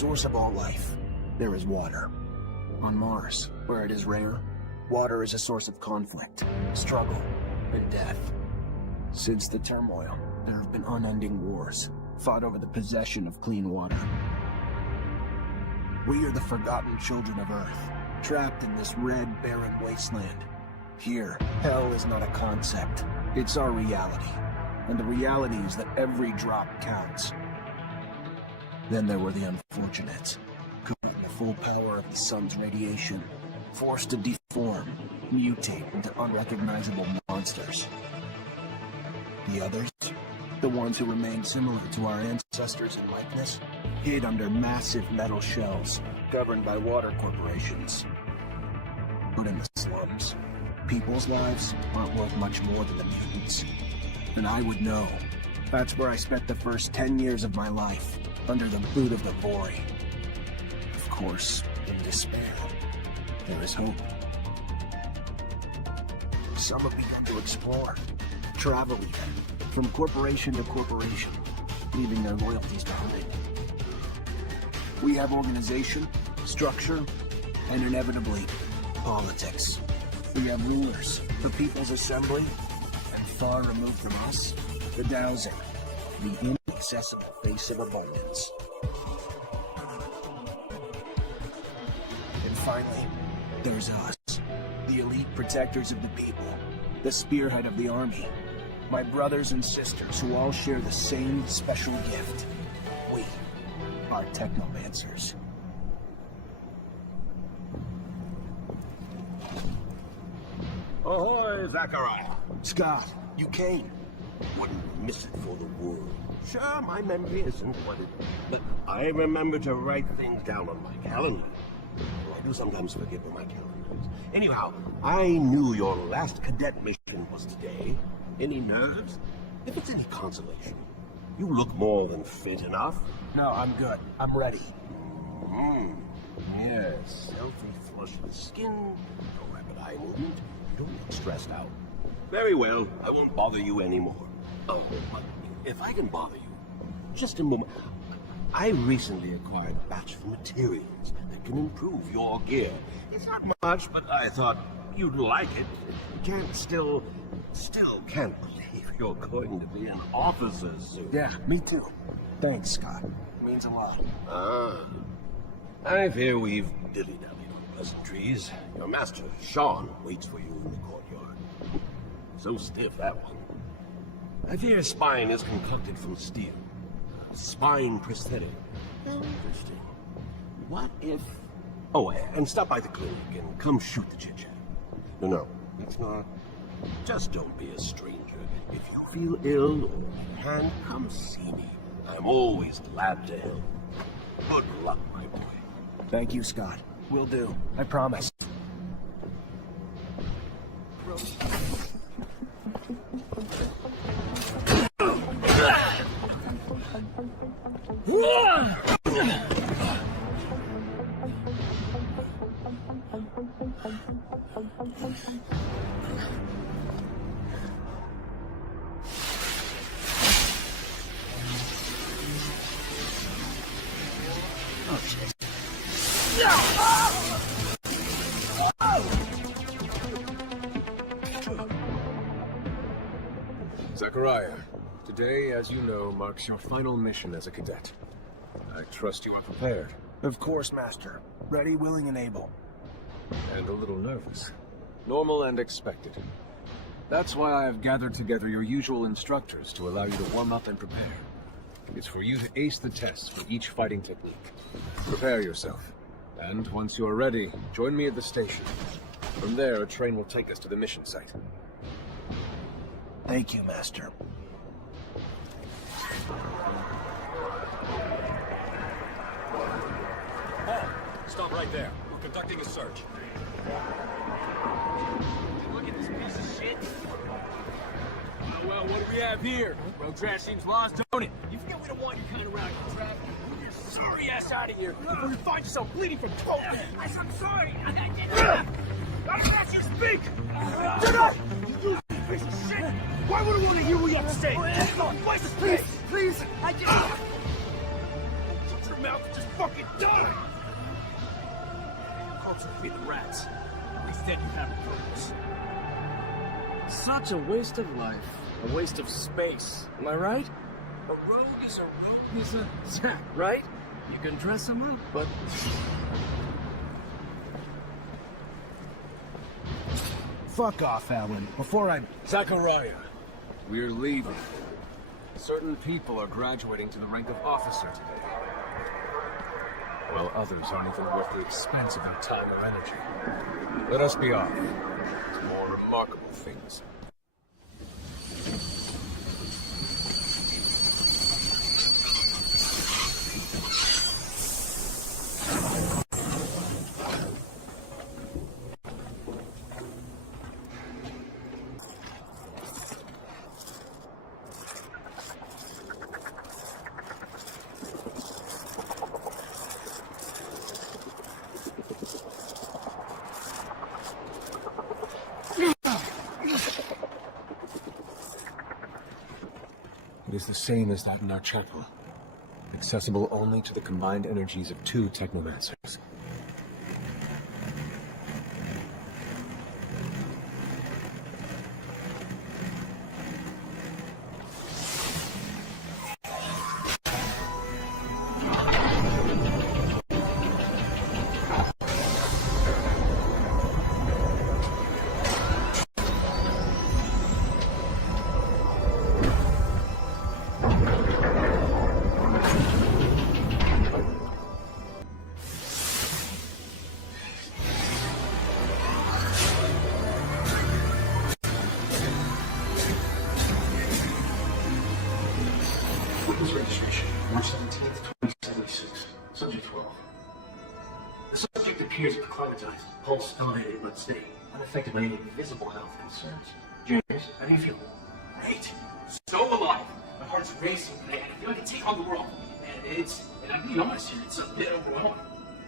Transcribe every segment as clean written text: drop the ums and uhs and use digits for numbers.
source of all life, there is water. On Mars, where it is rare, water is a source of conflict, struggle, and death. Since the turmoil, there have been unending wars, fought over the possession of clean water. We are the forgotten children of Earth, trapped in this red, barren wasteland. Here, hell is not a concept, it's our reality. And the reality is that every drop counts. Then there were the unfortunates, caught in the full power of the sun's radiation, forced to deform, mutate into unrecognizable monsters. The others, the ones who remained similar to our ancestors in likeness, hid under massive metal shells, governed by water corporations. But in the slums, people's lives aren't worth much more than the mutants. And I would know. That's where I spent the first 10 years of my life, under the boot of the Vori. Of course, in despair, there is hope. Some have begun to explore, travel even, from corporation to corporation, leaving their loyalties behind. We have organization, structure, and inevitably, politics. We have rulers, the People's Assembly, and far removed from us, the dowsing, the inaccessible face of abundance. And finally, there's us, the elite protectors of the people, the spearhead of the army, my brothers and sisters who all share the same special gift. We are Technomancers. Ahoy, Zachariah! Scott, you came. Wouldn't miss it for the world. Sure, my memory isn't what it... But I remember to write things down on my calendar. Well, I do sometimes forget where my calendar is. Anyhow, I knew your last cadet mission was today. Any nerves? If it's any consolation, you look more than fit enough. No, I'm good. I'm ready. Yes, healthy flush of the skin, no rapid eye movement. You don't look stressed out. Very well, I won't bother you anymore. Oh, but if I can bother you, just a moment. I recently acquired a batch of materials that can improve your gear. It's not much, but I thought you'd like it. Still can't believe you're going to be an officer soon. Yeah, me too. Thanks, Scott. It means a lot. I fear we've dilly-dallied on pleasantries. Your master, Sean, waits for you in the courtyard. So stiff, that one. I fear his spine is concocted from steel. Spine prosthetic. How interesting. What if... Oh, and stop by the clinic and come shoot the chit-chat. No, it's not. Just don't be a stranger. If you feel ill or can, come see me. I'm always glad to help. Good luck, my boy. Thank you, Scott. Will do. I promise. Oh, shit. Zachariah, today, as you know, marks your final mission as a cadet. I trust you are prepared. Of course, Master. Ready, willing, and able. And a little nervous. Normal and expected. That's why I have gathered together your usual instructors to allow you to warm up and prepare. It's for you to ace the tests for each fighting technique. Prepare yourself. And once you are ready, join me at the station. From there, a train will take us to the mission site. Thank you, Master. Paul, stop right there. We're conducting a search. Look at this piece of shit. Well, what do we have here? Well, trash seems lost, don't it? You forget we don't want you kind of around here, Trav. Move your sorry ass out of here before you find yourself bleeding from coke. I'm sorry. I let you speak. Shut up! You piece of shit! Why would I want to hear what you have to say? Twice the space! Please! I just... Shut your mouth and just fucking fucking die! Croaks will feed the rats. At least then you have a purpose. Such a waste of life. A waste of space. Am I right? A rogue is a rogue is a Zach, right? You can dress him up, but... Fuck off, Alan. Before I... Zachariah, we're leaving. Certain people are graduating to the rank of officer today, while others aren't even worth the expense of their time or energy. Let us be off to more remarkable things. It is the same as that in our chapel, accessible only to the combined energies of 2 Technomancers. Witness registration, March 17th, 2076. Subject 12. The subject appears acclimatized, pulse elevated but steady, unaffected by any visible health concerns. James, how do you feel? Great. So alive. My heart's racing. I feel like I can take on the world. And I'm being honest here, it's a bit overwhelming.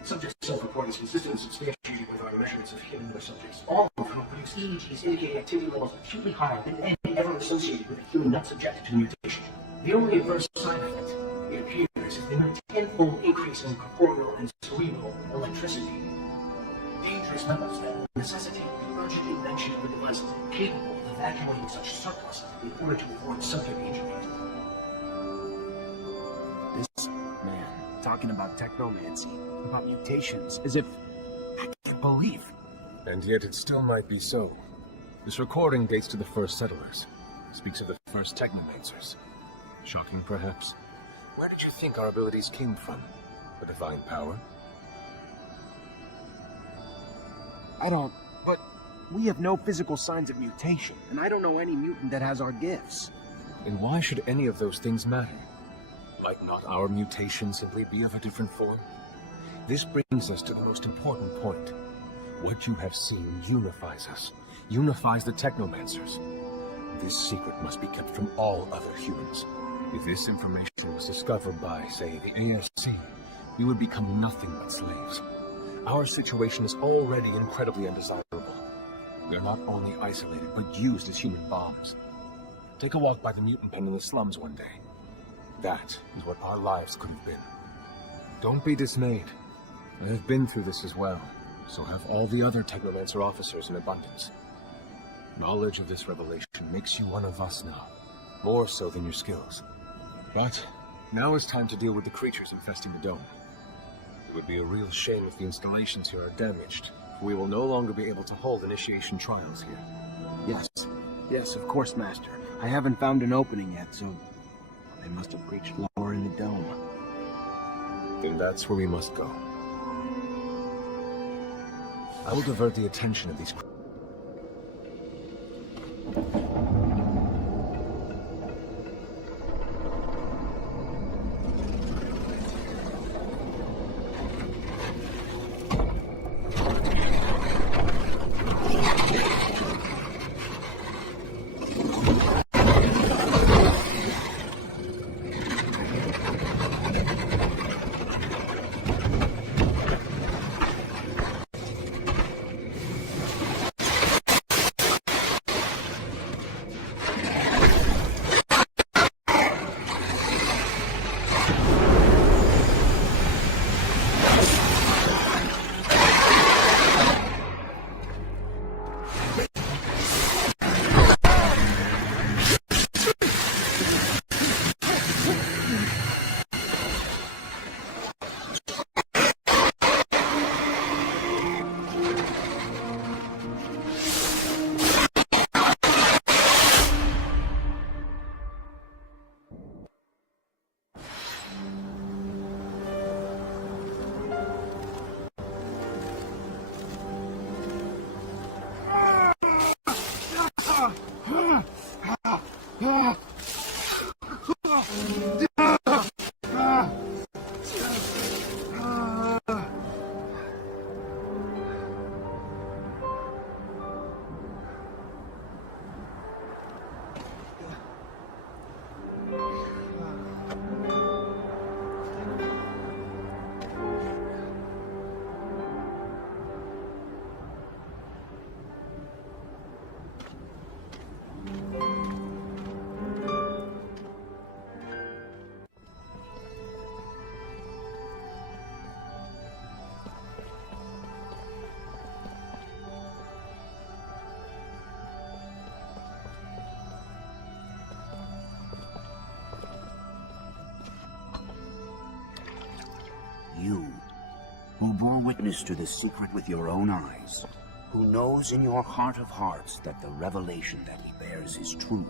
Subject's self-report is consistent and substantiated with our measurements of human other subjects. All of whom produce EEGs indicating activity levels acutely higher than any ever associated with a human not subjected to mutation. The only adverse side effect, it appears, has been a tenfold increase in corporeal and cerebral electricity. Dangerous levels that necessitate the urgent invention of a device capable of evacuating such surplus in order to avoid subject injury. This man talking about technomancy, about mutations, as if I can't believe. And yet it still might be so. This recording dates to the first settlers. Speaks of the first Technomancers. Shocking, perhaps. Where did you think our abilities came from? A divine power? I don't... But we have no physical signs of mutation, and I don't know any mutant that has our gifts. And why should any of those things matter? Might not our mutation simply be of a different form? This brings us to the most important point. What you have seen unifies us. Unifies the Technomancers. This secret must be kept from all other humans. If this information was discovered by, say, the ASC, we would become nothing but slaves. Our situation is already incredibly undesirable. We are not only isolated, but used as human bombs. Take a walk by the mutant pen in the slums one day. That is what our lives could have been. Don't be dismayed. I have been through this as well, so have all the other Technomancer officers in abundance. Knowledge of this revelation makes you one of us now, more so than your skills. But now is time to deal with the creatures infesting the dome. It would be a real shame if the installations here are damaged, for we will no longer be able to hold initiation trials here. Yes, of course, Master. I haven't found an opening yet, so they must have reached lower in the dome. Then that's where we must go. I will divert the attention of these witness to this secret with your own eyes, who knows in your heart of hearts that the revelation that he bears is true,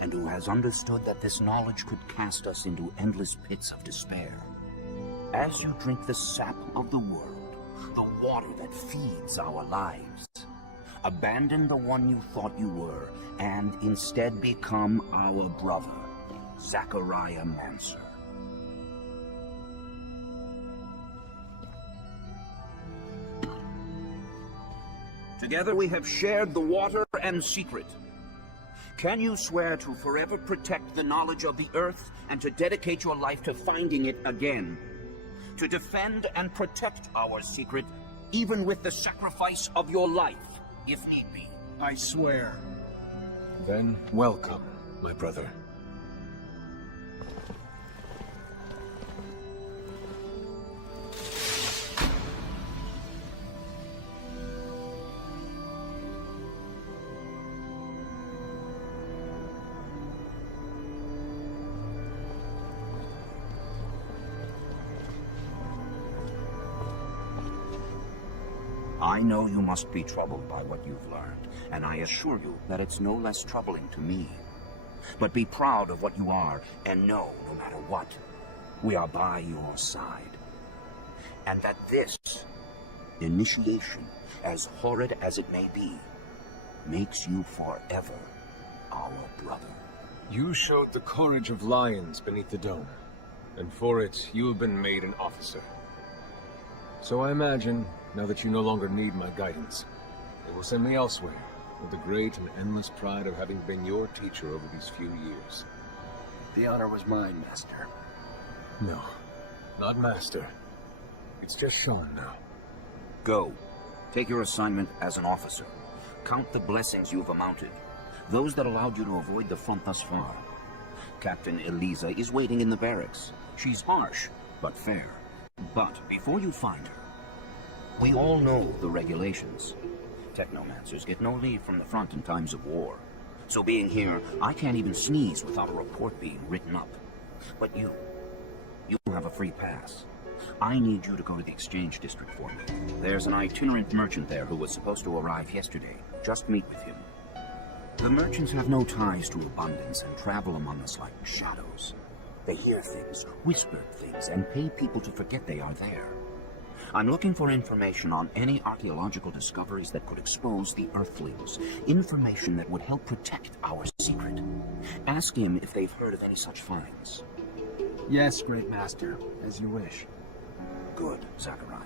and who has understood that this knowledge could cast us into endless pits of despair. As you drink the sap of the world, the water that feeds our lives, abandon the one you thought you were, and instead become our brother, Zachariah Mancer. Together we have shared the water and secret. Can you swear to forever protect the knowledge of the Earth and to dedicate your life to finding it again? To defend and protect our secret, even with the sacrifice of your life, if need be. I swear. Then, welcome, my brother. I know you must be troubled by what you've learned, and I assure you that it's no less troubling to me. But be proud of what you are, and know, no matter what, we are by your side. And that this initiation, as horrid as it may be, makes you forever our brother. You showed the courage of lions beneath the dome, and for it, you have been made an officer. So I imagine, now that you no longer need my guidance, they will send me elsewhere, with the great and endless pride of having been your teacher over these few years. The honor was mine, Master. No, not Master. It's just Sean now. Go. Take your assignment as an officer. Count the blessings you've amounted, those that allowed you to avoid the front thus far. Captain Eliza is waiting in the barracks. She's harsh, but fair. But before you find her, we all know the regulations. Technomancers get no leave from the front in times of war. So being here, I can't even sneeze without a report being written up. But you have a free pass. I need you to go to the exchange district for me. There's an itinerant merchant there who was supposed to arrive yesterday. Just meet with him. The merchants have no ties to abundance and travel among us like shadows. They hear things, whisper things, and pay people to forget they are there. I'm looking for information on any archaeological discoveries that could expose the Earthlings. Information that would help protect our secret. Ask him if they've heard of any such finds. Yes, Great Master, as you wish. Good, Zachariah.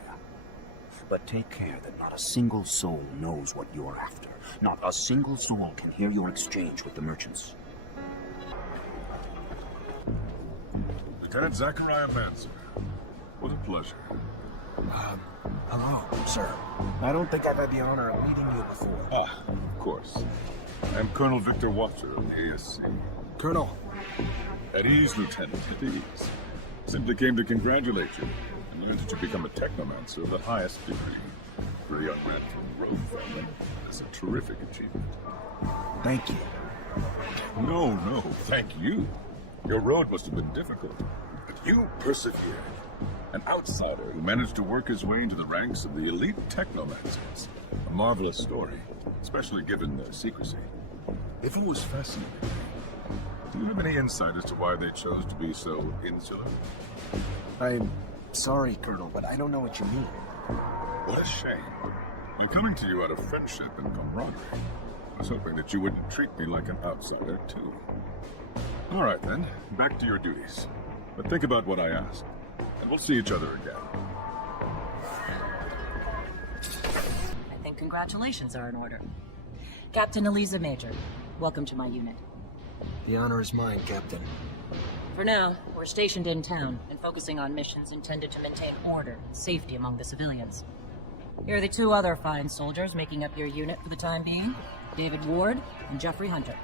But take care that not a single soul knows what you're after. Not a single soul can hear your exchange with the merchants. Lieutenant Zachariah Mancer. What a pleasure. Hello, sir. I don't think I've had the honor of meeting you before. Ah, of course. I'm Colonel Victor Watcher of the ASC. Colonel. At ease, Lieutenant, at ease. Simply came to congratulate you and learn that you become a Technomancer of the highest degree. For a young man from the Road family, that's a terrific achievement. Thank you. No, thank you. Your road must have been difficult, but you persevered. An outsider who managed to work his way into the ranks of the elite Technomancers. A marvelous story, especially given their secrecy. If it was fascinating, do you have any insight as to why they chose to be so insular? I'm sorry, Colonel, but I don't know what you mean. What a shame. I'm coming to you out of friendship and camaraderie. I was hoping that you wouldn't treat me like an outsider, too. All right, then. Back to your duties. But think about what I asked, and we'll see each other again. I think congratulations are in order. Captain Eliza Major, welcome to my unit. The honor is mine, Captain. For now, we're stationed in town and focusing on missions intended to maintain order and safety among the civilians. Here are the two other fine soldiers making up your unit for the time being, David Ward and Jeffrey Hunter.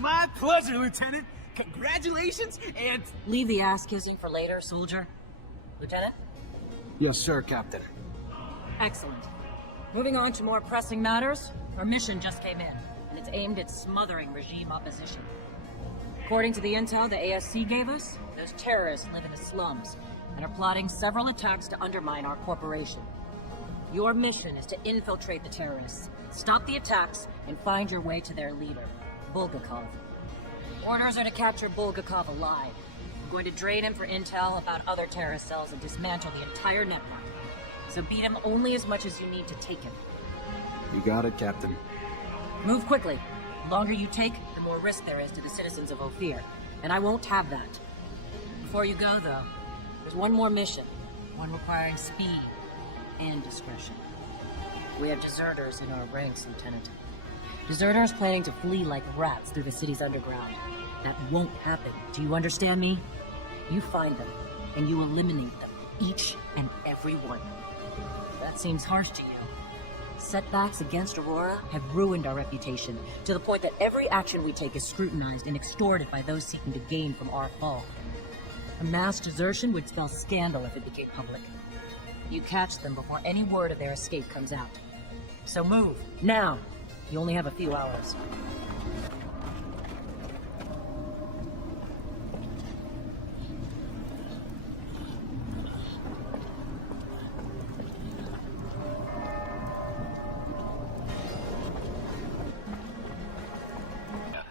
My pleasure, Lieutenant. Congratulations, and... Leave the ass-kissing for later, soldier. Lieutenant? Yes, sir, Captain. Excellent. Moving on to more pressing matters, our mission just came in, and it's aimed at smothering regime opposition. According to the intel the ASC gave us, those terrorists live in the slums and are plotting several attacks to undermine our corporation. Your mission is to infiltrate the terrorists, stop the attacks, and find your way to their leader, Bulgakov. Orders are to capture Bulgakov alive. I'm going to drain him for intel about other terrorist cells and dismantle the entire network. So beat him only as much as you need to take him. You got it, Captain. Move quickly. The longer you take, the more risk there is to the citizens of Ophir. And I won't have that. Before you go, though, there's one more mission. One requiring speed and discretion. We have deserters in our ranks, Lieutenant. Deserters planning to flee like rats through the city's underground. That won't happen. Do you understand me? You find them, and you eliminate them. Each and every one. That seems harsh to you. Setbacks against Aurora have ruined our reputation, to the point that every action we take is scrutinized and extorted by those seeking to gain from our fall. A mass desertion would spell scandal if it became public. You catch them before any word of their escape comes out. So move, now! You only have a few hours.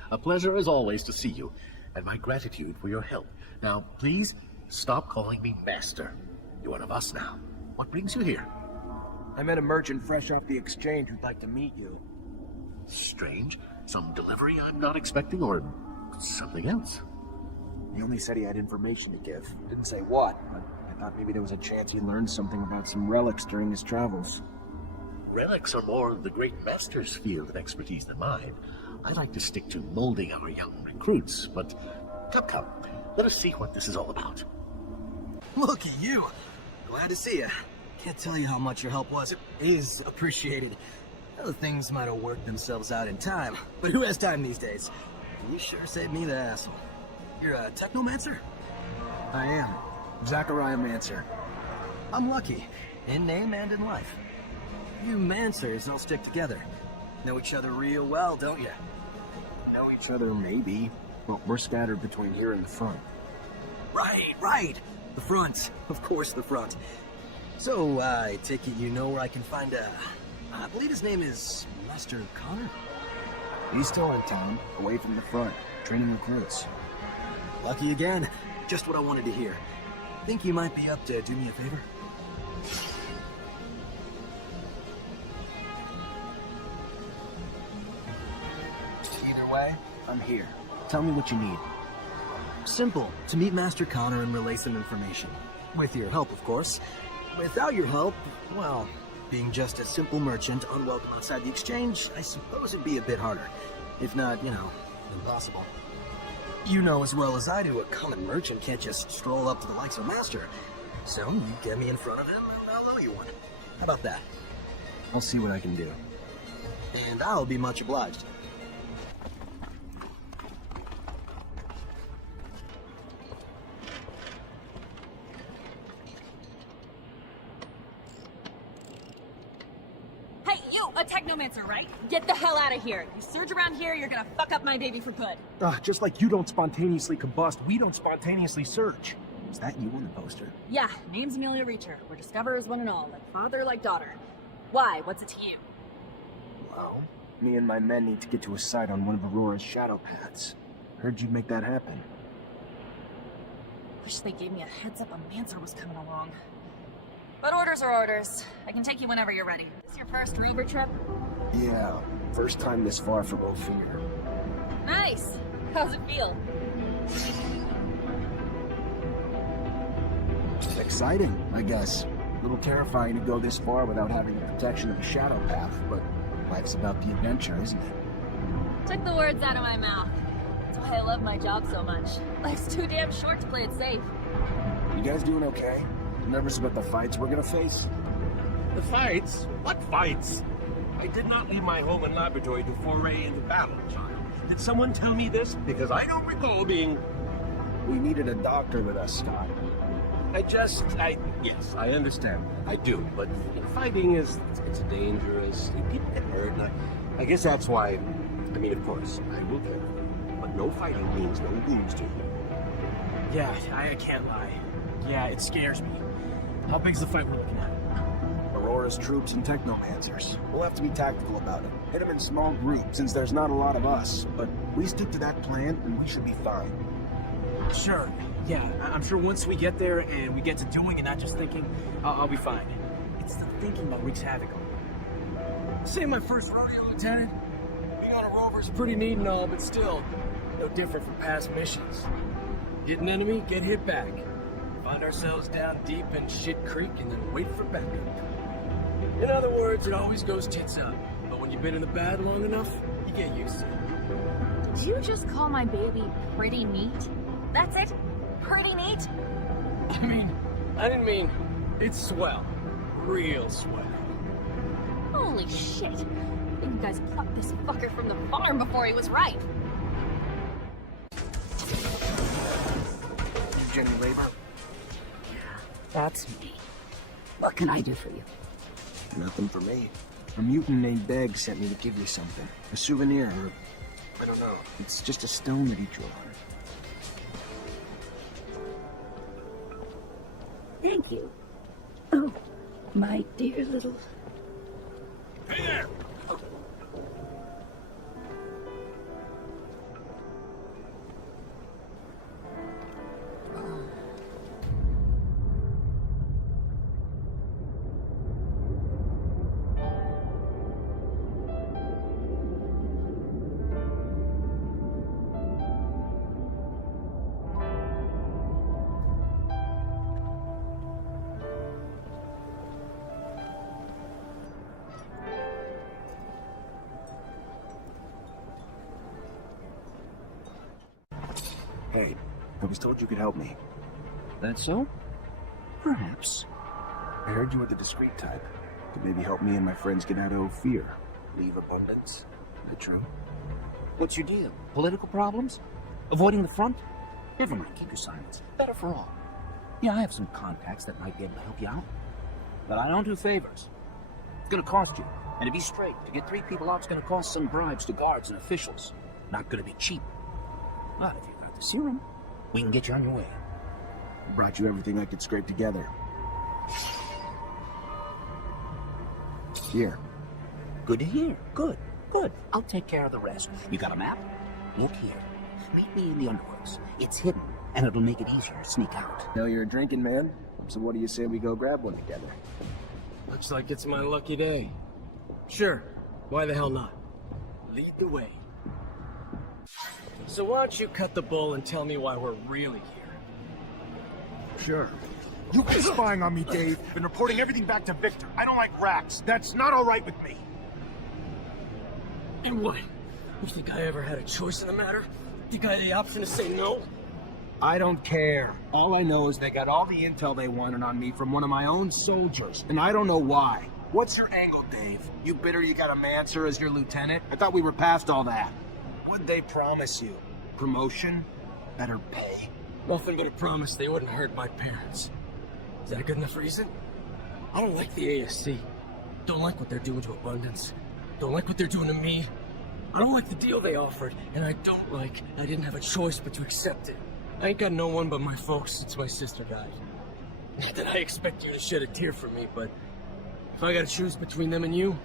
A pleasure as always to see you, and my gratitude for your help. Now, please, stop calling me Master. You're one of us now. What brings you here? I met a merchant fresh off the exchange who'd like to meet you. Strange. Some delivery I'm not expecting, or something else? He only said he had information to give. Didn't say what, but I thought maybe there was a chance he learned something about some relics during his travels. Relics are more the great master's field of expertise than mine. I like to stick to molding our young recruits, but come, let us see what this is all about. Look at you. Glad to see you. Can't tell you how much your help was. It is appreciated. Other things might have worked themselves out in time, but who has time these days? You sure saved me the hassle. You're a Technomancer? I am. Zachariah Mancer. I'm lucky, in name and in life. You Mancers all stick together. Know each other real well, don't you? Know each other, maybe. Well, we're scattered between here and the front. Right. The front. Of course, the front. So, I take it you know where I can find I believe his name is Master Connor? He's still in town, away from the front, training recruits. Lucky again. Just what I wanted to hear. Think you might be up to do me a favor? Either way, I'm here. Tell me what you need. Simple. To meet Master Connor and relay some information. With your help, of course. Without your help, well, being just a simple merchant, unwelcome outside the exchange, I suppose it'd be a bit harder. If not, impossible. You know as well as I do, a common merchant can't just stroll up to the likes of Master. So, you get me in front of him, and I'll owe you one. How about that? I'll see what I can do. And I'll be much obliged. Hey, you! A Technomancer, right? Get the hell out of here! You surge around here, you're gonna fuck up my baby for good. Just like you don't spontaneously combust, we don't spontaneously search. Is that you on the poster? Yeah, name's Amelia Reacher. We're discoverers one and all, like father, like daughter. Why? What's it to you? Well, me and my men need to get to a site on one of Aurora's shadow paths. Heard you'd make that happen. Wish they gave me a heads up a Mancer was coming along. But orders are orders. I can take you whenever you're ready. Is this your first rover trip? Yeah, first time this far from Ophir. Nice! How's it feel? Exciting, I guess. A little terrifying to go this far without having the protection of a shadow path, but life's about the adventure, isn't it? Took the words out of my mouth. That's why I love my job so much. Life's too damn short to play it safe. You guys doing okay? Nervous about the fights we're gonna face? The fights? What fights? I did not leave my home and laboratory to foray into battle, child. Did someone tell me this? Because I don't recall being... We needed a doctor with us, Scott. Yes, I understand. I do, but fighting it's dangerous. People get hurt, and I guess that's why, of course, I will care. But No fighting means no wounds to you. Yeah, I can't lie. Yeah, it scares me. How big's the fight we're looking at? Aurora's troops and Technomancers. We'll have to be tactical about it. Hit them in small groups, since there's not a lot of us. But we stick to that plan, and we should be fine. Sure. Yeah, I'm sure once we get there and we get to doing and not just thinking, I'll be fine. It's the thinking that wreaks havoc on me. This ain't my first rodeo, Lieutenant. Being on a rover's pretty neat and all, but still, no different from past missions. Hit an enemy, get hit back. Find ourselves down deep in Shit Creek and then wait for backup. In other words, it always goes tits up. But when you've been in the bad long enough, you get used to it. Did you just call my baby pretty neat? That's it? Pretty neat? I didn't mean, it's swell. Real swell. Holy shit. I think you guys plucked this fucker from the farm before he was ripe. Jenny Labor? That's me. What can I do for you? Nothing for me. A mutant named Beg sent me to give you something. A souvenir, or... I don't know. It's just a stone that he drew on. Thank you. Oh, my dear little... Hey there! Hey, I was told you could help me. That so? Perhaps. I heard you were the discreet type. Could maybe help me and my friends get out of fear. Leave abundance. Is it true? What's your deal? Political problems? Avoiding the front? Never mind, keep your silence. Better for all. Yeah, I have some contacts that might be able to help you out. But I don't do favors. It's gonna cost you. And to be straight, to get 3 people out is gonna cost some bribes to guards and officials. Not gonna be cheap. But if you got the serum, we can get you on your way. I brought you everything I could scrape together. Here. Good to hear. Good. Good. I'll take care of the rest. You got a map? Look here. Meet me in the underworks. It's hidden, and it'll make it easier to sneak out. Know you're a drinking man, so what do you say we go grab one together? Looks like it's my lucky day. Sure. Why the hell not? Lead the way. So why don't you cut the bull and tell me why we're really here? Sure. You've been spying on me, Dave. Been reporting everything back to Victor. I don't like rats. That's not all right with me. And what? You think I ever had a choice in the matter? Think I had the option to say no? I don't care. All I know is they got all the intel they wanted on me from one of my own soldiers, and I don't know why. What's your angle, Dave? You bitter you got a Mancer as your lieutenant? I thought we were past all that. What'd they promise you? Promotion? Better pay? Nothing but a promise they wouldn't hurt my parents. Is that a good enough reason? I don't like the ASC. Don't like what they're doing to Abundance. Don't like what they're doing to me. I don't like the deal they offered, and I don't like I didn't have a choice but to accept it. I ain't got no one but my folks since my sister died. Not that I expect you to shed a tear for me, but if I gotta choose between them and you,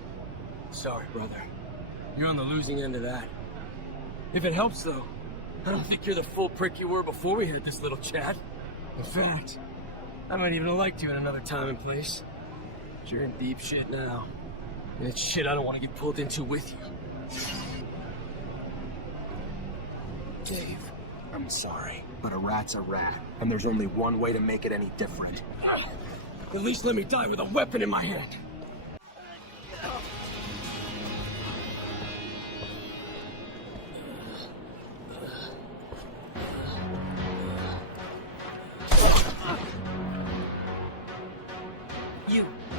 sorry, brother. You're on the losing end of that. If it helps, though, I don't think you're the full prick you were before we had this little chat. In fact, I might even have liked you in another time and place. But you're in deep shit now. And it's shit I don't want to get pulled into with you. Dave, I'm sorry, but a rat's a rat, and there's only one way to make it any different. At least let me die with a weapon in my hand.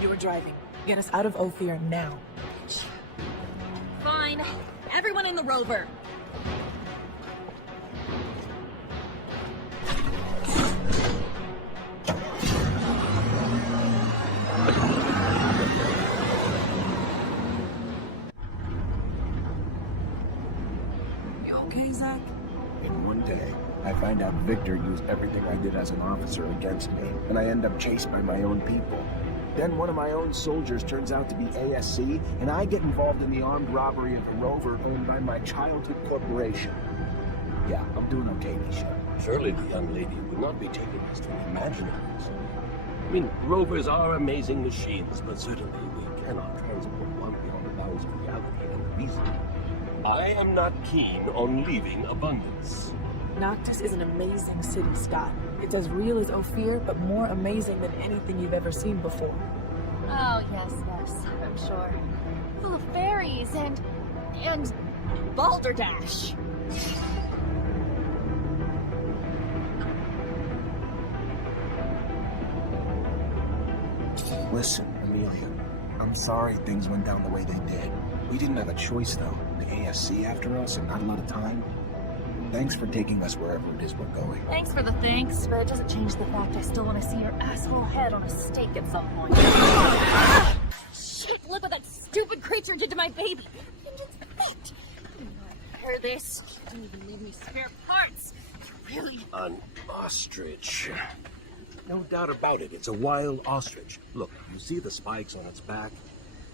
You were driving. Get us out of Ophir now. Fine. Everyone in the rover. You okay, Zach? today. I find out Victor used everything I did as an officer against me, and I end up chased by my own people. Then one of my own soldiers turns out to be ASC, and I get involved in the armed robbery of a rover owned by my childhood corporation. Yeah, I'm doing okay, Nisha. Surely the young lady would not be taking us to imaginaries. I mean, rovers are amazing machines, but certainly we cannot transport one beyond the bounds of reality and reason. I am not keen on leaving Abundance. Noctis is an amazing city, Scott. It's as real as Ophir, but more amazing than anything you've ever seen before. Oh, yes, I'm sure. Full of fairies and balderdash. Listen, Amelia, I'm sorry things went down the way they did. We didn't have a choice, though. The ASC after us and not a lot of time. Thanks for taking us wherever it is we're going. Thanks for the thanks, but it doesn't change the fact I still want to see your asshole head on a stake at some point. Shit, look what that stupid creature did to my baby. It's fit. Hear this? She didn't even leave me spare parts. Really? An ostrich. No doubt about it, it's a wild ostrich. Look, you see the spikes on its back?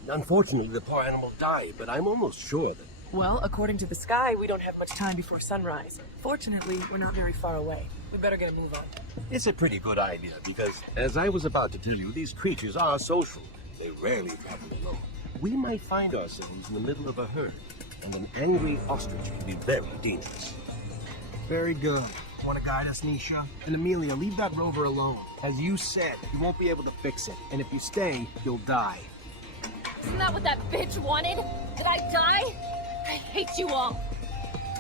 Unfortunately, the poor animal died, but I'm almost sure that... Well, according to the sky, we don't have much time before sunrise. Fortunately, we're not very far away. We better get a move on. It's a pretty good idea, because, as I was about to tell you, these creatures are social. They rarely travel alone. We might find ourselves in the middle of a herd, and an angry ostrich can be very dangerous. Very good. Want to guide us, Nisha? And Amelia, leave that rover alone. As you said, you won't be able to fix it. And if you stay, you'll die. Isn't that what that bitch wanted? Did I die? I hate you all.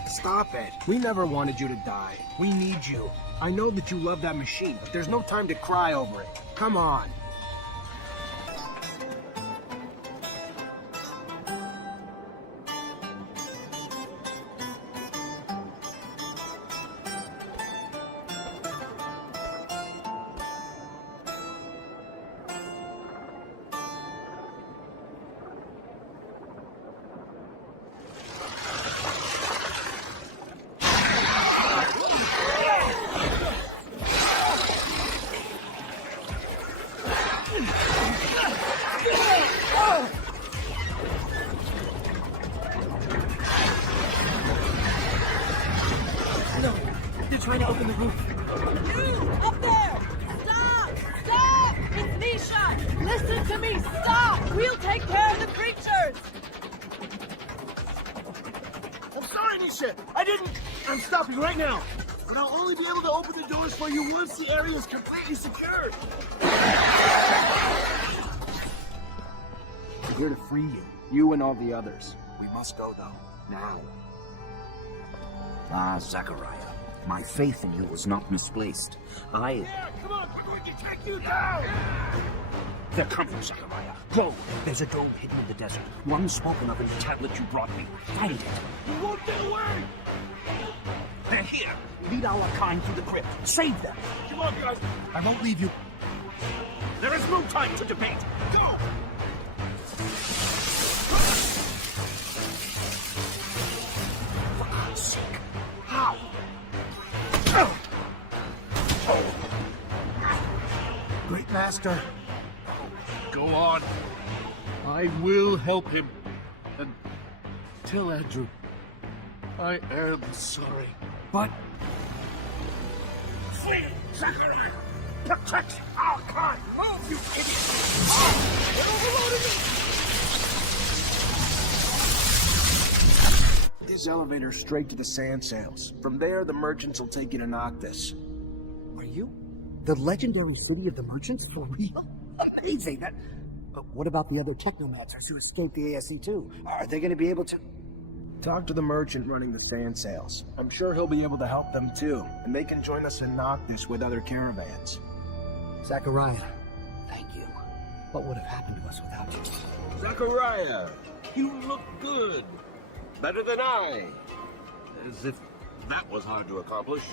Stop it. We never wanted you to die. We need you. I know that you love that machine, but there's no time to cry over it. Come on. Trying to open the roof. You! Up there! Stop! Stop! It's Nisha! Listen to me! Stop! We'll take care of the creatures! I'm sorry, Nisha. I didn't. I'm stopping right now. But I'll only be able to open the doors for you once the area is completely secured. We're here to free you. You and all the others. We must go, though. Now. Ah, Zachariah. My faith in you was not misplaced. Yeah, come on, we're going to take you down! They're coming, Zachariah. Go! There's a dome hidden in the desert. One spoken of in the tablet you brought me. Find it. You won't get away! They're here. Lead our kind through the crypt. Save them. Come on, guys. I won't leave you. There is no time to debate. Go! For God's sake. How? Great Master. Go on. I will help him. And tell Andrew, I am sorry. But... Free Zachariah! Protect our kind! Move, you idiot! It overloaded me! This elevator straight to the sand sails. From there, the merchants will take you to Noctis. Are you the legendary city of the merchants for real? Amazing. But what about the other Technomancers who escaped the ASC too? Are they going to be able to... Talk to the merchant running the sand sails. I'm sure he'll be able to help them too, and they can join us in Noctis with other caravans. Zachariah, thank you. What would have happened to us without you? Zachariah, you look good. Better than I. As if that was hard to accomplish.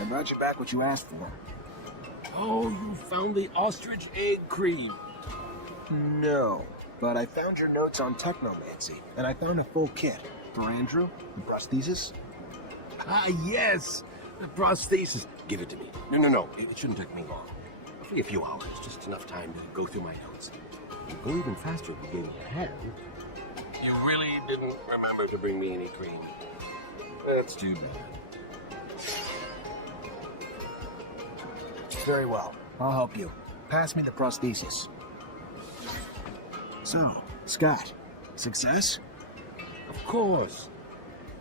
I brought you back what you asked for. Oh, you found the ostrich egg cream. No, but I found your notes on Technomancy, and I found a full kit. For Andrew? The prosthesis? Ah, yes! The prosthesis. Give it to me. No. It shouldn't take me long. Maybe a few hours, just enough time to go through my notes. You'd go even faster if you gave me a hand. You really didn't remember to bring me any cream. That's too bad. Very well. I'll help you. Pass me the prosthesis. So, Scott, success? Of course.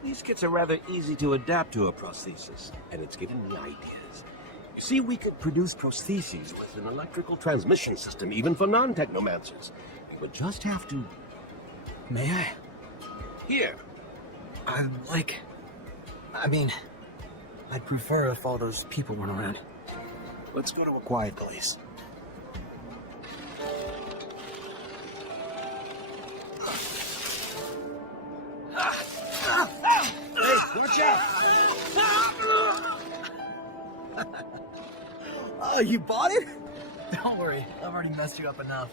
These kits are rather easy to adapt to a prosthesis, and it's given me ideas. You see, we could produce prostheses with an electrical transmission system, even for non-technomancers. We would just have to... May I? Here. I'd prefer if all those people weren't around. Let's go to a quiet place. Hey, watch out! Oh, you bought it? Don't worry, I've already messed you up enough.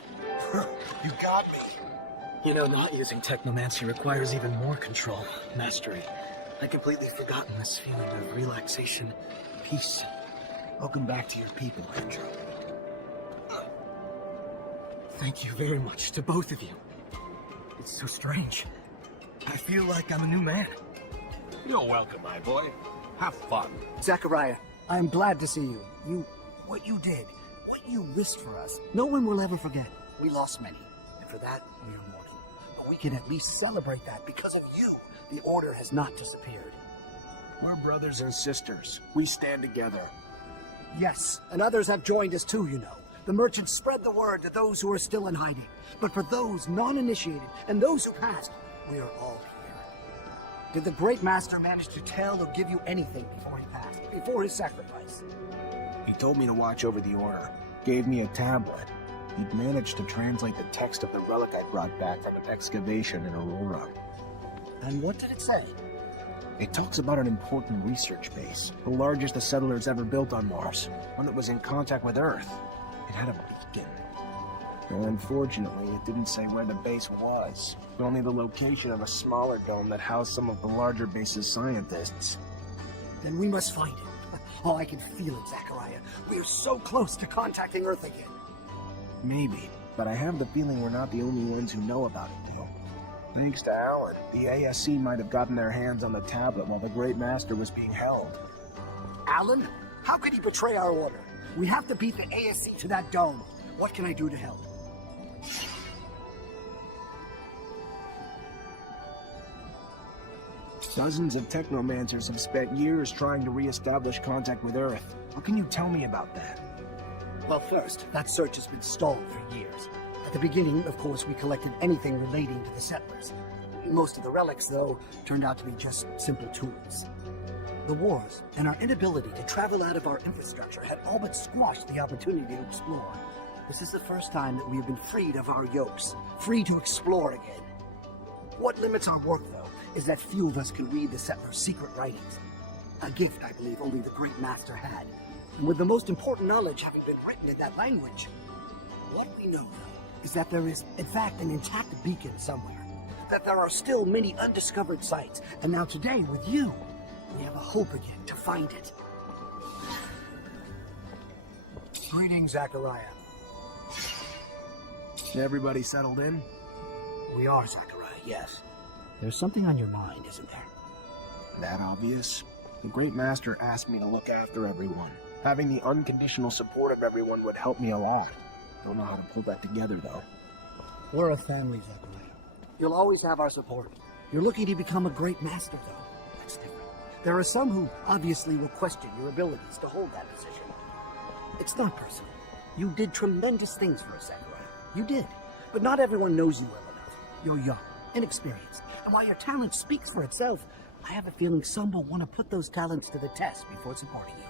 You got me. You know, not using Technomancer requires even more control, mastery. I'd completely forgotten this feeling of relaxation, peace. Welcome back to your people, Andrew. Thank you very much to both of you. It's so strange. I feel like I'm a new man. You're welcome, my boy. Have fun. Zachariah, I'm glad to see you. What you did, what you risked for us, no one will ever forget. We lost many, and for that, we are mourning. But we can at least celebrate that because of you, the Order has not disappeared. We're brothers and sisters. We stand together. Yes, and others have joined us too, you know. The merchants spread the word to those who are still in hiding. But for those non-initiated and those who passed, we are all here. Did the Great Master manage to tell or give you anything before he passed, before his sacrifice? He told me to watch over the Order. Gave me a tablet. He'd managed to translate the text of the relic I brought back from an excavation in Aurora. And what did it say? It talks about an important research base, the largest the settlers ever built on Mars, one that was in contact with Earth. It had a beacon. And unfortunately, it didn't say where the base was, only the location of a smaller dome that housed some of the larger base's scientists. Then we must find it. Oh, I can feel it, Zachariah. We are so close to contacting Earth again. Maybe, but I have the feeling we're not the only ones who know about it, though. Thanks to Alan, the ASC might have gotten their hands on the tablet while the Great Master was being held. Alan? How could he betray our order? We have to beat the ASC to that dome. What can I do to help? Dozens of Technomancers have spent years trying to re-establish contact with Earth. What can you tell me about that? Well, first, that search has been stalled for years. At the beginning, of course, we collected anything relating to the settlers. Most of the relics, though, turned out to be just simple tools. The wars and our inability to travel out of our infrastructure had all but squashed the opportunity to explore. This is the first time that we have been freed of our yokes, free to explore again. What limits our work, though, is that few of us can read the settlers' secret writings. A gift, I believe, only the Great Master had. And with the most important knowledge having been written in that language, what we know, though, is that there is, in fact, an intact beacon somewhere. That there are still many undiscovered sites. And now today, with you, we have a hope again to find it. Greetings, Zachariah. Everybody settled in? We are, Zachariah, yes. There's something on your mind, isn't there? That obvious? The Great Master asked me to look after everyone. Having the unconditional support of everyone would help me along. Don't know how to pull that together, though. We're a family, Zachariah. You'll always have our support. You're looking to become a great master, though. That's different. There are some who obviously will question your abilities to hold that position. It's not personal. You did tremendous things for us, Zachariah. You did. But not everyone knows you well enough. You're young, inexperienced, and while your talent speaks for itself, I have a feeling some will want to put those talents to the test before supporting you.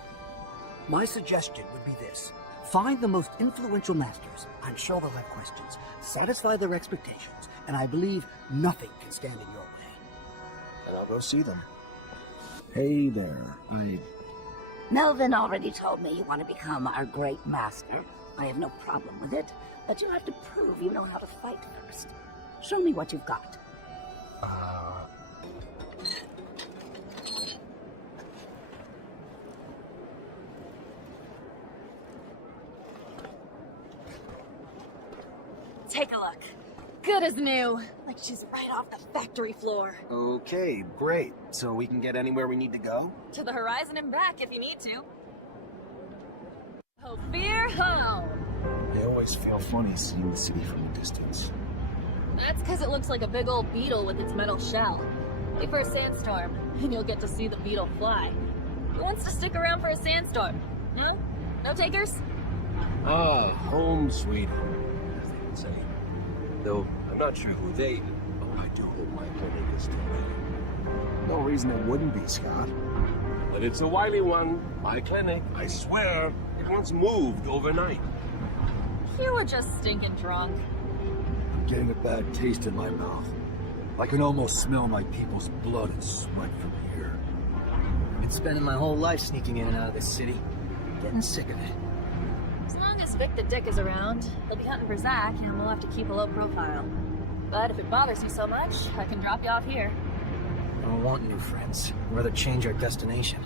My suggestion would be this. Find the most influential masters. I'm sure they'll have questions. Satisfy their expectations, and I believe nothing can stand in your way. And I'll go see them. Hey there, Melvin already told me you want to become our great master. I have no problem with it, but you have to prove you know how to fight first. Show me what you've got. Take a look. Good as new. Like she's right off the factory floor. Okay, great. So we can get anywhere we need to go? To the horizon and back if you need to. Ho fear ho! I always feel funny seeing the city from a distance. That's because it looks like a big old beetle with its metal shell. Wait for a sandstorm, and you'll get to see the beetle fly. Who wants to stick around for a sandstorm? Huh? No takers? Ah, home sweet home, as they would say. Though, I'm not sure who they... Oh, I do hope my clinic is still there. No reason it wouldn't be, Scott. But it's a wily one. My clinic, I swear, it once moved overnight. You were just stinking drunk. I'm getting a bad taste in my mouth. I can almost smell my people's blood and sweat from here. I've been spending my whole life sneaking in and out of this city. Getting sick of it. As long as Vic the Dick is around, he'll be hunting for Zach, and we'll have to keep a low profile. But if it bothers you so much, I can drop you off here. I don't want new friends. I'd rather change our destination.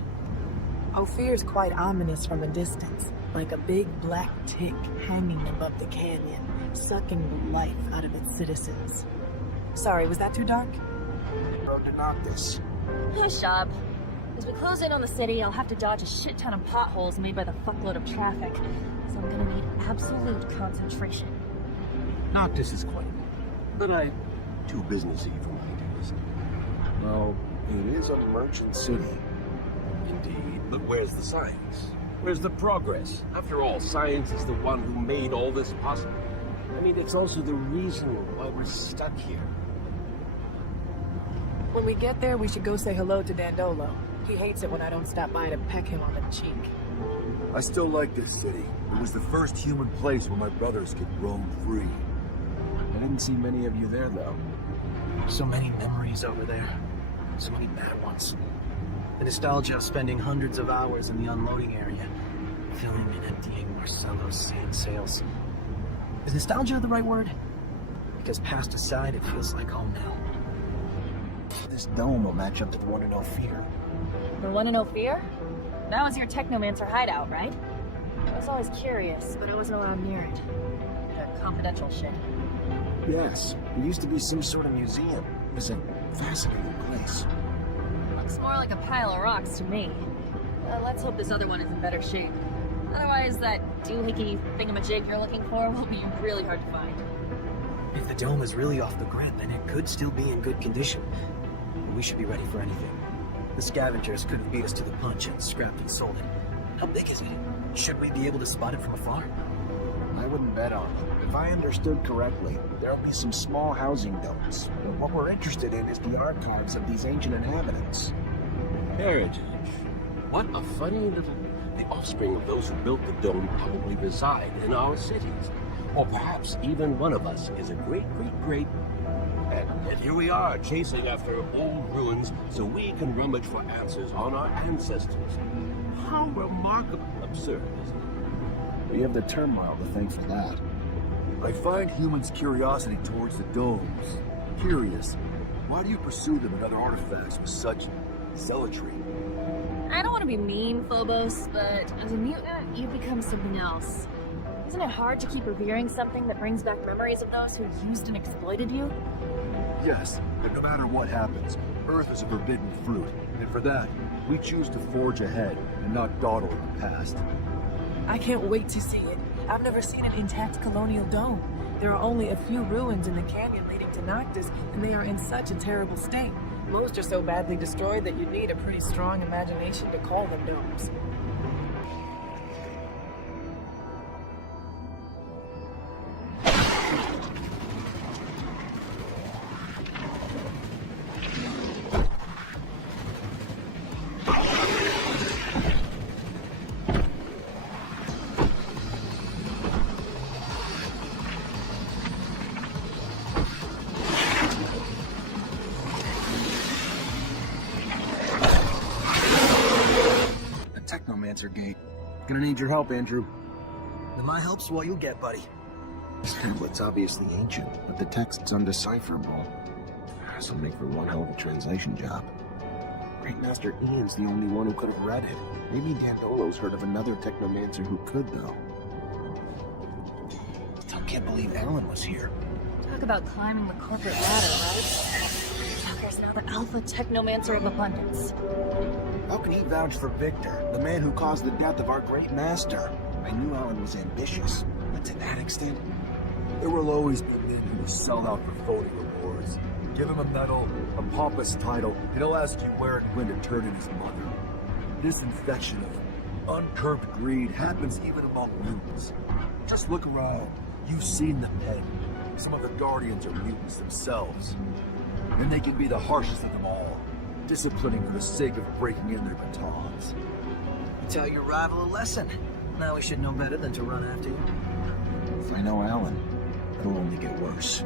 Ophir's quite ominous from a distance, like a big black tick hanging above the canyon, sucking the life out of its citizens. Sorry, was that too dark? Road to Noctis. Hush up. As we close in on the city, I'll have to dodge a shit ton of potholes made by the fuckload of traffic. So I'm gonna need absolute concentration. Noctis is quite but I'm too businessy for my taste. Well, it is a merchant city. Indeed, but where's the science? Where's the progress? After all, science is the one who made all this possible. I mean, it's also the reason why we're stuck here. When we get there, we should go say hello to Dandolo. He hates it when I don't stop by to peck him on the cheek. I still like this city. It was the first human place where my brothers could roam free. I didn't see many of you there, though. So many memories over there. So many bad ones. The nostalgia of spending hundreds of hours in the unloading area, filling and emptying Marcello's sand sails. Is nostalgia the right word? Because past aside, it feels like home now. This dome will match up to the one in Ophir. The one in Ophir? That was your Technomancer hideout, right? I was always curious, but I wasn't allowed near it. Confidential shit. Yes, it used to be some sort of museum. It was a fascinating place. Looks more like a pile of rocks to me. Let's hope this other one is in better shape. Otherwise, that doohickey thingamajig you're looking for will be really hard to find. If the dome is really off the grid, then it could still be in good condition. We should be ready for anything. The scavengers could have beat us to the punch and scrapped and sold it. How big is it? Should we be able to spot it from afar? I wouldn't bet on it. If I understood correctly, there'll be some small housing domes. But what we're interested in is the archives of these ancient inhabitants. Heritage. What a funny little... The offspring of those who built the dome probably reside in our cities. Or perhaps even one of us is a great... And here we are, chasing after old ruins so we can rummage for answers on our ancestors. How remarkably absurd, isn't it? We have the turmoil to thank for that. I find humans' curiosity towards the domes curious. Why do you pursue them and other artifacts with such zealotry? I don't want to be mean, Phobos, but as a mutant, you become something else. Isn't it hard to keep revering something that brings back memories of those who used and exploited you? Yes, but no matter what happens, Earth is a forbidden fruit, and for that, we choose to forge ahead and not dawdle in the past. I can't wait to see it. I've never seen an intact colonial dome. There are only a few ruins in the canyon leading to Noctis, and they are in such a terrible state. Most are so badly destroyed that you'd need a pretty strong imagination to call them domes. Technomancer gate. Gonna need your help, Andrew. And my help's what you'll get, buddy. This tablet's obviously ancient, but the text's undecipherable. This'll make for one hell of a translation job. Great Master Ian's the only one who could have read it. Maybe Dandolo's heard of another Technomancer who could, though. can't believe Alan was here. Talk about climbing the corporate ladder, right? Tucker's now the alpha Technomancer of abundance. How can he vouch for Victor, the man who caused the death of our great master? I knew Alan was ambitious, but to that extent? There will always be men who will sell out for phony rewards. Give him a medal, a pompous title, and he'll ask you where and when to turn in his mother. This infection of uncurbed greed happens even among mutants. Just look around. You've seen the pen. Some of the Guardians are mutants themselves. And they can be the harshest of them all, disciplining for the sake of breaking in their batons. Tell your rival a lesson. Now we should know better than to run after you. If I know Alan, it'll only get worse.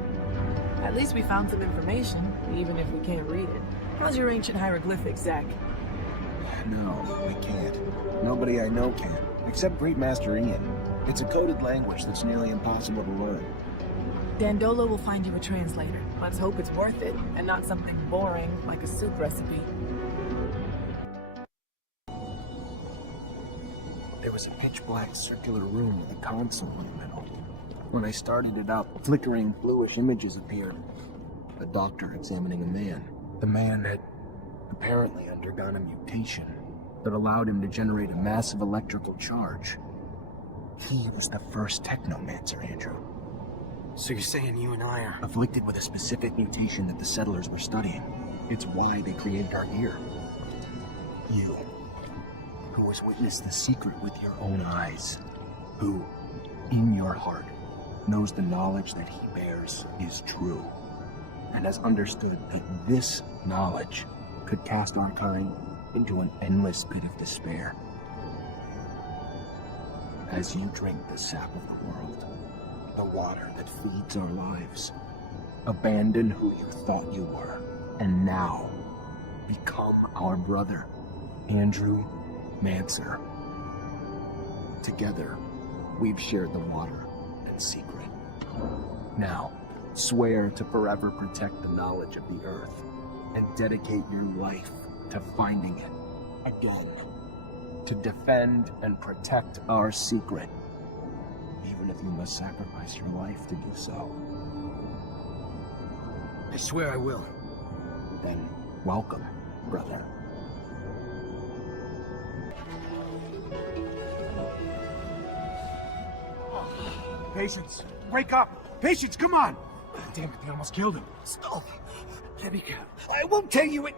At least we found some information, even if we can't read it. How's your ancient hieroglyphics, Zach? No, I can't. Nobody I know can, except Great Master Ian. It's a coded language that's nearly impossible to learn. Dandolo will find you a translator. Let's hope it's worth it, and not something boring like a soup recipe. There was a pitch-black circular room with a console in the middle. When I started it up, flickering bluish images appeared. A doctor examining a man. The man had apparently undergone a mutation that allowed him to generate a massive electrical charge. He was the first Technomancer, Andrew. So you're saying you and I are Afflicted with a specific mutation that the settlers were studying. It's why they created our gear. You, who has witnessed the secret with your own eyes, who, in your heart, knows the knowledge that he bears is true, and has understood that this knowledge could cast our kind into an endless pit of despair. As you drink the sap of the world, the water that feeds our lives, abandon who you thought you were, and now become our brother, Andrew Mancer. Together, we've shared the water and secret. Now, swear to forever protect the knowledge of the Earth, and dedicate your life to finding it again. To defend and protect our secret, even if you must sacrifice your life to do so. I swear I will. Then, welcome, brother. Patience, wake up! Patience, come on! Damn it, they almost killed him. Stop! Let me go. I won't tell you it.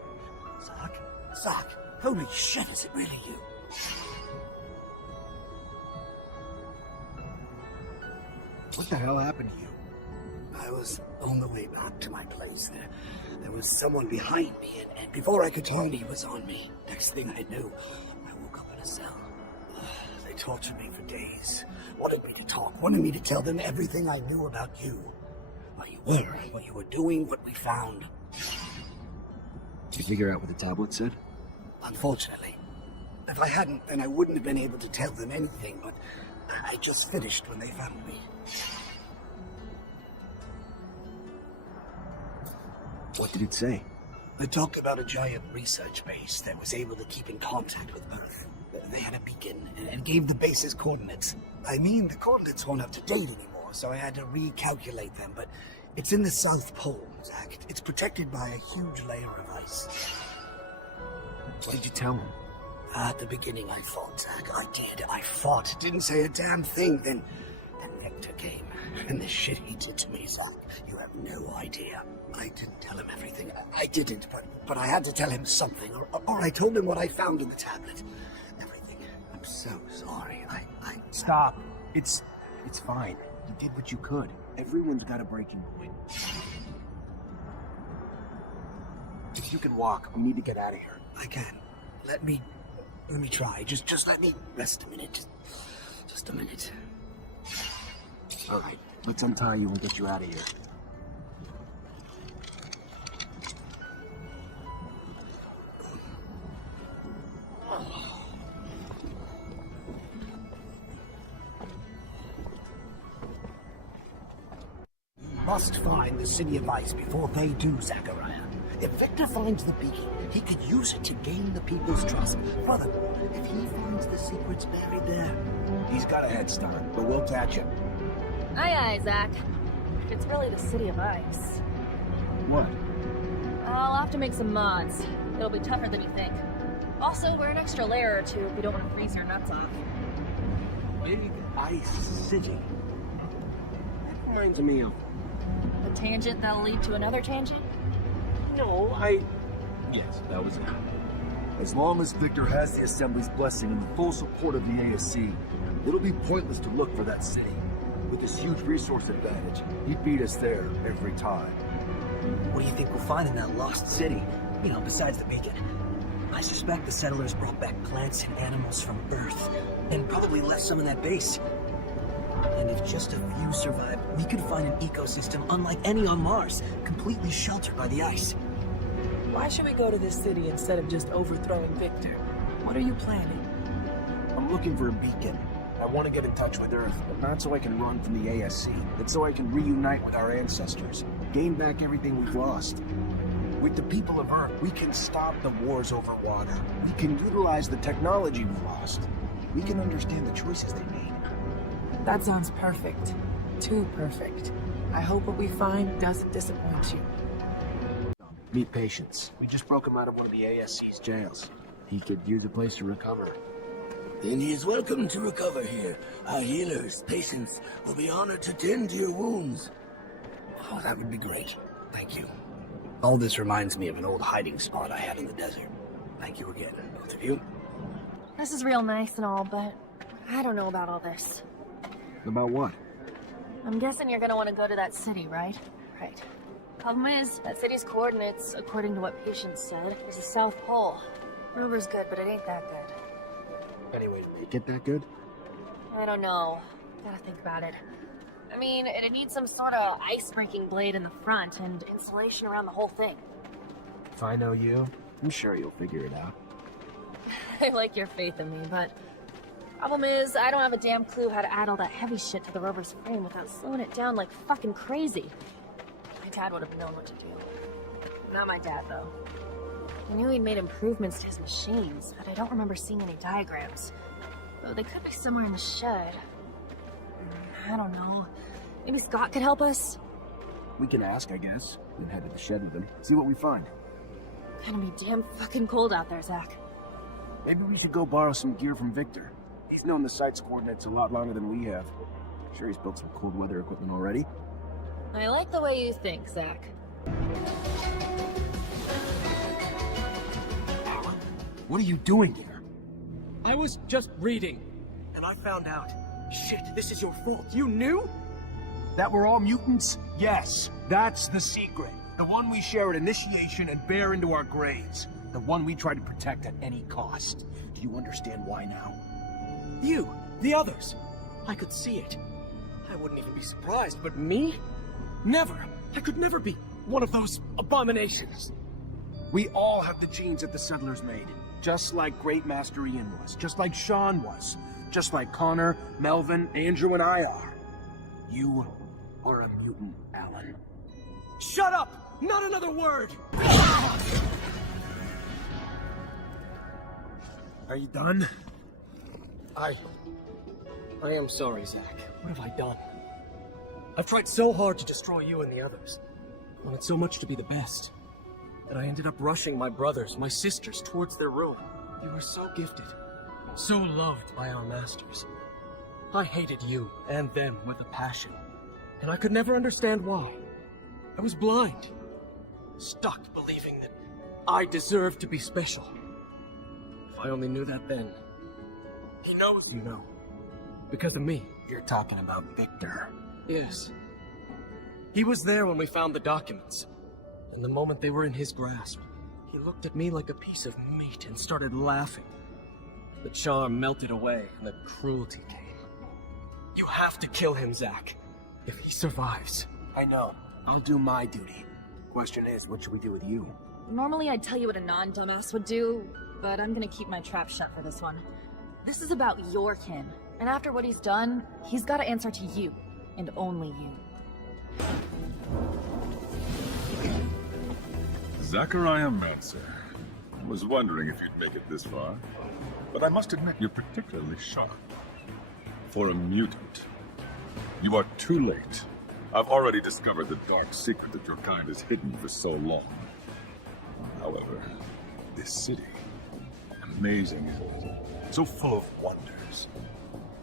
Zach, holy shit, is it really you? What the hell happened to you? I was on the way back to my place. There was someone behind me, and before I could turn, he was on me. Next thing I knew, I woke up in a cell. They tortured me for days. Wanted me to talk, wanted me to tell them everything I knew about you. Where you were, what you were doing, what we found. Did you figure out what the tablet said? Unfortunately. If I hadn't, then I wouldn't have been able to tell them anything, but I just finished when they found me. What did it say? It talked about a giant research base that was able to keep in contact with Earth. They had a beacon and gave the base's coordinates. I mean, the coordinates weren't up to date anymore, so I had to recalculate them, but it's in the South Pole, Zach. It's protected by a huge layer of ice. What did you tell him? At the beginning, I fought, Zach. I did. I fought. Didn't say a damn thing. Then Nectar came, and the shit he did to me, Zach. You have no idea. I didn't tell him everything. I didn't, but I had to tell him something, or I told him what I found in the tablet. Everything. I'm so sorry. I Stop. It's fine. You did what you could. Everyone's got a breaking point. If you can walk, we need to get out of here. I can. Let me try. Just let me rest a minute. Just a minute. All right, let's untie you and get you out of here. Must find the City of Ice before they do, Zachariah. If Victor finds the beacon, he could use it to gain the people's trust. Furthermore, if he finds the secrets buried there... He's got a head start, but we'll catch him. Aye, aye, Zach. It's really the City of Ice. What? I'll have to make some mods. It'll be tougher than you think. Also, wear an extra layer or two if you don't want to freeze your nuts off. Big Ice City. That reminds me of... A tangent that'll lead to another tangent? No, Yes, that was it. As long as Victor has the Assembly's blessing and the full support of the ASC, it'll be pointless to look for that city. With this huge resource advantage, he'd beat us there every time. What do you think we'll find in that lost city? You know, besides the beacon. I suspect the settlers brought back plants and animals from Earth, and probably left some in that base. And if just a few survive, we could find an ecosystem unlike any on Mars, completely sheltered by the ice. Why should we go to this city instead of just overthrowing Victor? What are you planning? I'm looking for a beacon. I want to get in touch with Earth, but not so I can run from the ASC. It's so I can reunite with our ancestors, gain back everything we've lost. With the people of Earth, we can stop the wars over water. We can utilize the technology we lost. We can understand the choices they made. That sounds perfect. Too perfect. I hope what we find doesn't disappoint you. Meet Patience. We just broke him out of one of the ASC's jails. He could use a place to recover. Then he is welcome to recover here. Our healers, patients, will be honored to tend to your wounds. Oh, that would be great. Thank you. All this reminds me of an old hiding spot I had in the desert. Thank you again, both of you. This is real nice and all, but I don't know about all this. About what? I'm guessing you're gonna want to go to that city, right? Right. Problem is, that city's coordinates, according to what Patience said, is the South Pole. Rover's good, but it ain't that good. Anyway, make it that good? I don't know. Gotta think about it. I mean, it'd need some sort of ice-breaking blade in the front and insulation around the whole thing. If I know you, I'm sure you'll figure it out. I like your faith in me, but... Problem is, I don't have a damn clue how to add all that heavy shit to the rover's frame without slowing it down like fucking crazy. My dad would have known what to do. Not my dad, though. I knew he'd made improvements to his machines, but I don't remember seeing any diagrams. Though they could be somewhere in the shed. I don't know. Maybe Scott could help us? We can ask, I guess. Then head to the shed with them. See what we find. Gonna be damn fucking cold out there, Zach. Maybe we should go borrow some gear from Victor. He's known the site's coordinates a lot longer than we have. Sure he's built some cold weather equipment already. I like the way you think, Zach. Alan, what are you doing here? I was just reading. And I found out. Shit, this is your fault. You knew? That we're all mutants? Yes, that's the secret. The one we share at initiation and bear into our graves. The one we try to protect at any cost. Do you understand why now? You, the others. I could see it. I wouldn't even be surprised, but me? Never. I could never be one of those abominations. We all have the genes that the settlers made. Just like Great Master Ian was. Just like Sean was. Just like Connor, Melvin, Andrew, and I are. You are a mutant, Alan. Shut up! Not another word! Are you done? I am sorry, Zach. What have I done? I've tried so hard to destroy you and the others. I wanted so much to be the best. That I ended up rushing my brothers, my sisters, towards their ruin. You were so gifted. So loved by our masters. I hated you and them with a passion. And I could never understand why. I was blind. Stuck believing that I deserved to be special. If I only knew that then. He knows you know. Because of me. You're talking about Victor. Yes. He was there when we found the documents. And the moment they were in his grasp, he looked at me like a piece of meat and started laughing. The charm melted away and the cruelty came. You have to kill him, Zach. If he survives. I know. I'll do my duty. Question is, what should we do with you? Normally I'd tell you what a non-dumbass would do, but I'm gonna keep my trap shut for this one. This is about your kin, and after what he's done, he's gotta answer to you, and only you. Zachariah Mancer. I was wondering if you'd make it this far, but I must admit you're particularly sharp. For a mutant. You are too late. I've already discovered the dark secret that your kind has hidden for so long. However, this city, amazing, isn't it? So full of wonders.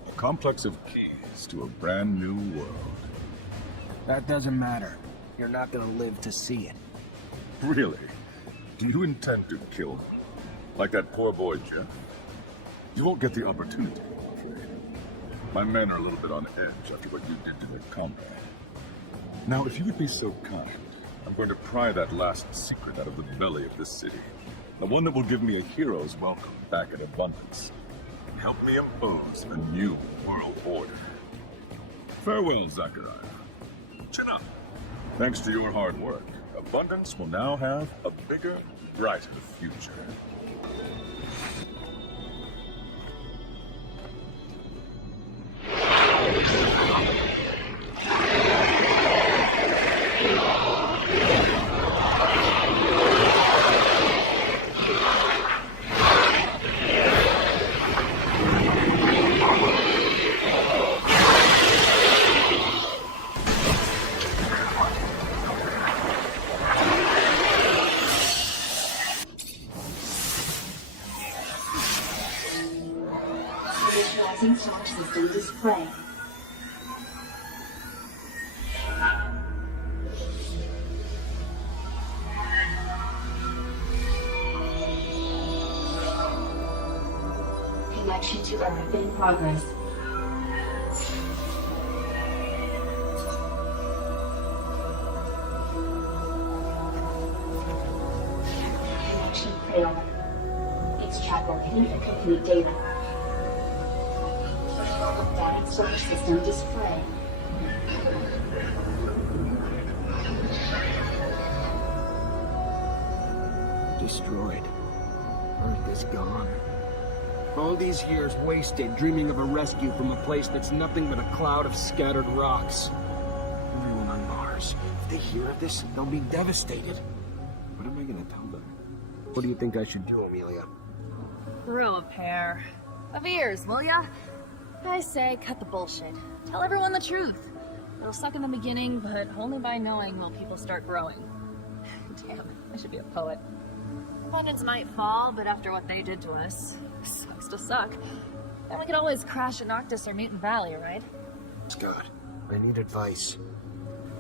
A complex of keys to a brand new world. That doesn't matter. You're not gonna live to see it. Really? Do you intend to kill me? Like that poor boy Jeff? You won't get the opportunity, I'm afraid. My men are a little bit on edge after what you did to their comrade. Now, if you would be so kind, I'm going to pry that last secret out of the belly of this city. The one that will give me a hero's welcome back in abundance. Help me impose a new world order. Farewell, Zachariah. Chin up. Thanks to your hard work, Abundance will now have a bigger, brighter future. Initializing solar system display. Connection to Earth in progress. Connection failed. Extract complete and complete data. Data solar system display. Destroyed. Earth is gone. All these years wasted dreaming of a rescue from a place that's nothing but a cloud of scattered rocks. Everyone on Mars, if they hear of this, they'll be devastated. What am I gonna tell them? What do you think I should do, Amelia? Grow a pair of ears, will ya? I say, cut the bullshit. Tell everyone the truth. It'll suck in the beginning, but only by knowing will people start growing. Damn, I should be a poet. Abundance might fall, but after what they did to us, sucks to suck. And we could always crash at Noctis or Mutant Valley, right? Scott, I need advice.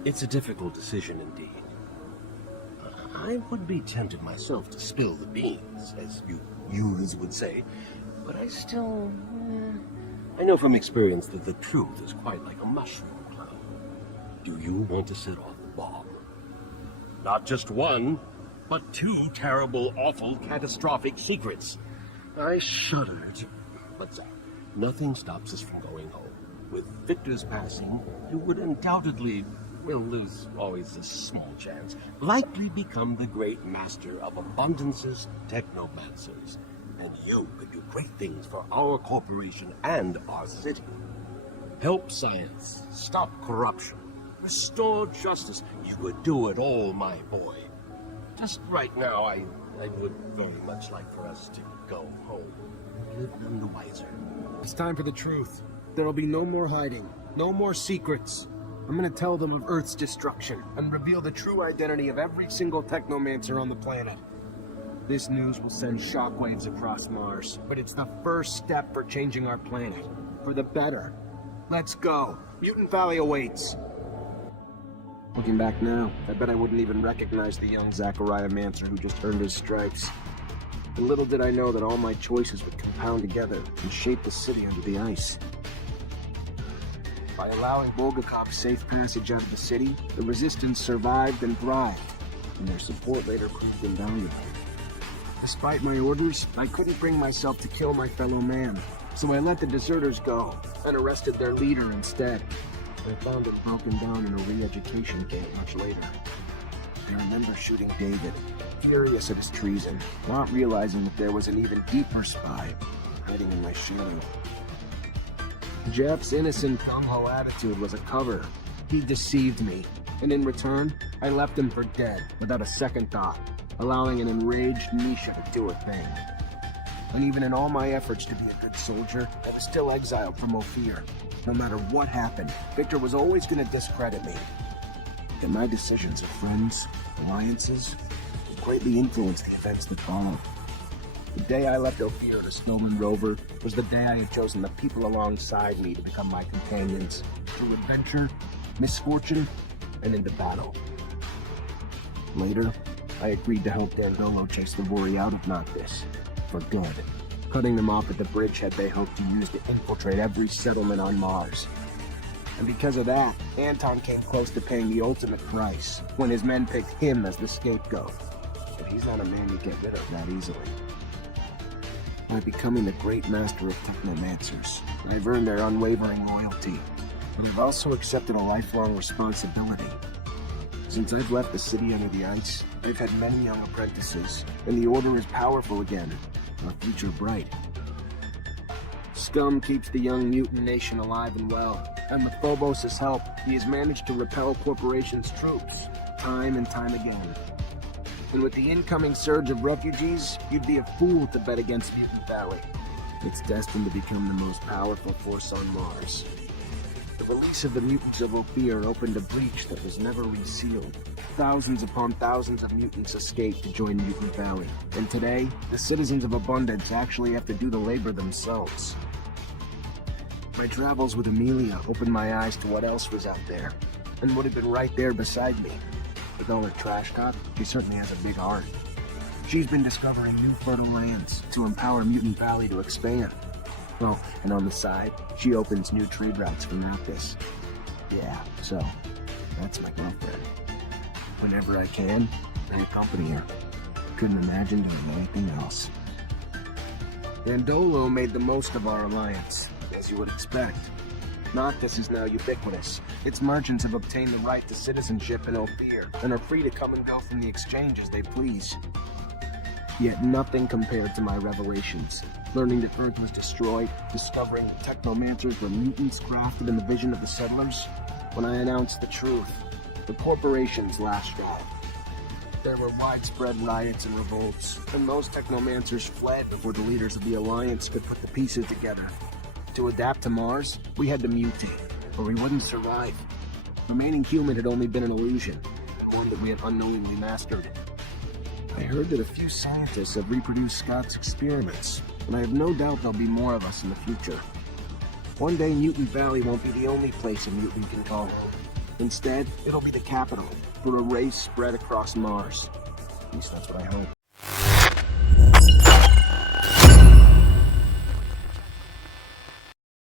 It's a difficult decision indeed. I would be tempted myself to spill the beans, as you youths would say, but I still... I know from experience that the truth is quite like a mushroom cloud. Do you want to set off the bomb? Not just one, but two terrible, awful, catastrophic secrets. I shuddered. But Zach, nothing stops us from going home. With Victor's passing, you would undoubtedly, well, there's always a small chance, likely become the great master of Abundance's Technomancers. And you could do great things for our corporation and our city. Help science, stop corruption, restore justice. You could do it all, my boy. Just right now, I would very much like for us to go home. Live none the wiser. It's time for the truth. There'll be no more hiding, no more secrets. I'm gonna tell them of Earth's destruction and reveal the true identity of every single Technomancer on the planet. This news will send shockwaves across Mars, but it's the first step for changing our planet. For the better. Let's go. Mutant Valley awaits. Looking back now, I bet I wouldn't even recognize the young Zachariah Mancer who just earned his stripes. And little did I know that all my choices would compound together and shape the city under the ice. By allowing Bulgakov safe passage out of the city, the Resistance survived and thrived, and their support later proved invaluable. Despite my orders, I couldn't bring myself to kill my fellow man, so I let the deserters go and arrested their leader instead. I found him broken down in a re-education camp much later. I remember shooting David, furious at his treason, not realizing that there was an even deeper spy hiding in my shadow. Jeff's innocent gung-ho attitude was a cover. He deceived me, and in return, I left him for dead without a second thought, allowing an enraged Misha to do her thing. And even in all my efforts to be a good soldier, I was still exiled from Ophir. No matter what happened, Victor was always going to discredit me. And my decisions of friends, alliances, greatly influenced the events that followed. The day I left Ophir to stolen rover was the day I had chosen the people alongside me to become my companions through adventure, misfortune, and into battle. Later, I agreed to help Dandolo chase the Vori out of Noctis, for good, cutting them off at the bridgehead they hoped to use to infiltrate every settlement on Mars. And because of that, Anton came close to paying the ultimate price when his men picked him as the scapegoat. But he's not a man you get rid of that easily. By becoming the great master of Technomancers, I've earned their unwavering loyalty, but I've also accepted a lifelong responsibility. Since I've left the city under the ice, I've had many young apprentices, and the Order is powerful again, our future bright. Scum keeps the young mutant nation alive and well, and with Phobos' help, he has managed to repel Corporation's troops, time and time again. And with the incoming surge of refugees, you'd be a fool to bet against Mutant Valley. It's destined to become the most powerful force on Mars. The release of the mutants of Ophir opened a breach that was never resealed. Thousands upon thousands of mutants escaped to join Mutant Valley, and today, the citizens of Abundance actually have to do the labor themselves. My travels with Amelia opened my eyes to what else was out there, and would have been right there beside me. With all her trash talk, she certainly has a big heart. She's been discovering new fertile lands to empower Mutant Valley to expand. Oh, and on the side, she opens new trade routes for Noctis. Yeah, so, that's my girlfriend. Whenever I can, I accompany her. Couldn't imagine doing anything else. Dandolo made the most of our alliance, as you would expect. Noctis is now ubiquitous. Its merchants have obtained the right to citizenship in Ophir, and are free to come and go from the exchange as they please. Yet nothing compared to my revelations. Learning that Earth was destroyed, discovering Technomancers were mutants crafted in the vision of the settlers. When I announced the truth, the corporations lashed out. There were widespread riots and revolts, and most Technomancers fled before the leaders of the Alliance could put the pieces together. To adapt to Mars, we had to mutate, or we wouldn't survive. Remaining human had only been an illusion, one that we had unknowingly mastered. I heard that a few scientists have reproduced Scott's experiments, and I have no doubt there'll be more of us in the future. One day, Mutant Valley won't be the only place a mutant can call home. Instead, it'll be the capital for a race spread across Mars. At least that's what I hope.